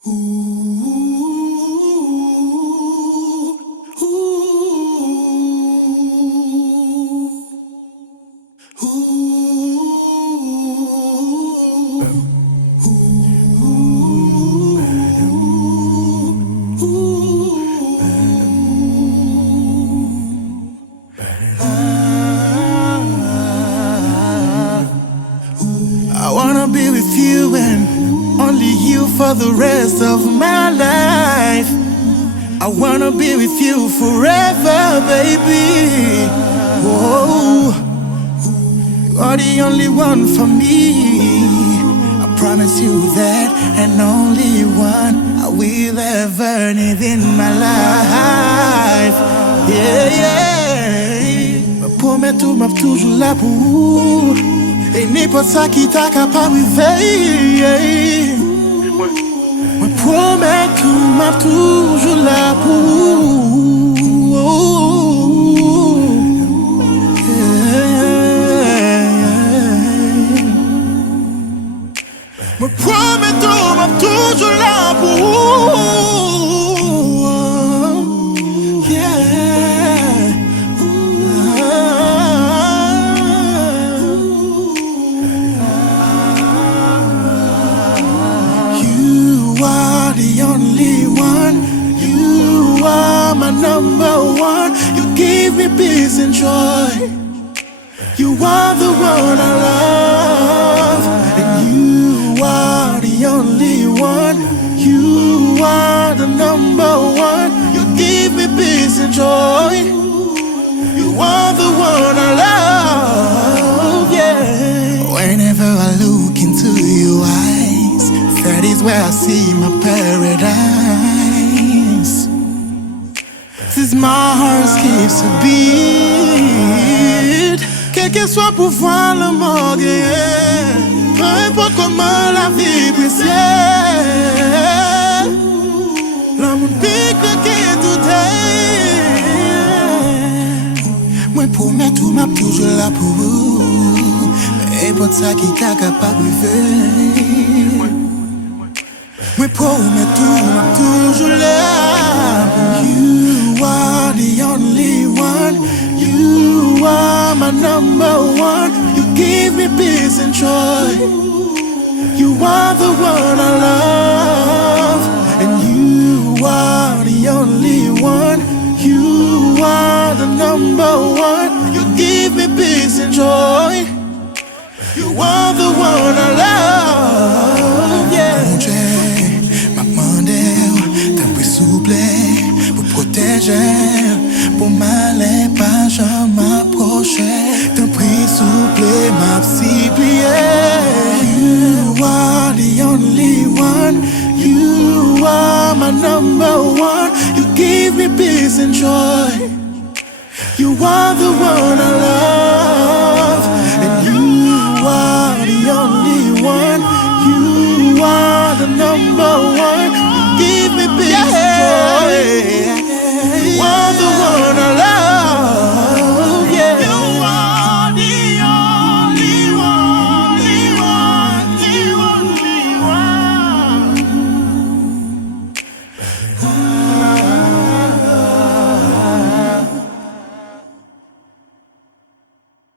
I wanna be with you and only you for the rest of my life. I wanna be with you forever, baby. Whoa, you are the only one for me. I promise you that, and only one I will ever need in my life. Yeah, yeah. Me promets tout, m'a toujours là pour vous. Et n'importe ça qui t'a capable de veiller. Me promets que m'a toujours là pour vous. Me promets tout, m'a toujours là pour vous. The only one, you are my number one. You give me peace and joy. You are the one I love, and you are the only one. You are the number one. You give me peace and joy. You are the one I love, yeah. Whenever I look into your eyes, that is where I see my paradise. This my heart skips a beat. Quel que soit pour voir le monde, yeah. Peu importe comment la vie précède, l'amour pique qui tout est. Moi promets tout, m'a toujours là pour vous. Mais pas de ça qui t'a capable de faire. Me promets tout, m'a toujours là. You are the only one. You are my number one. You give me peace and joy. You are the one I love, and you are the only one. You are the number one. You give me peace and joy. You are the one I love, yeah. Pour protéger, pour m'aller pas jamais m'approcher. T'en prie souple, m'a supplié. You are the only one. You are my number one. You give me peace and joy. You are the one I love.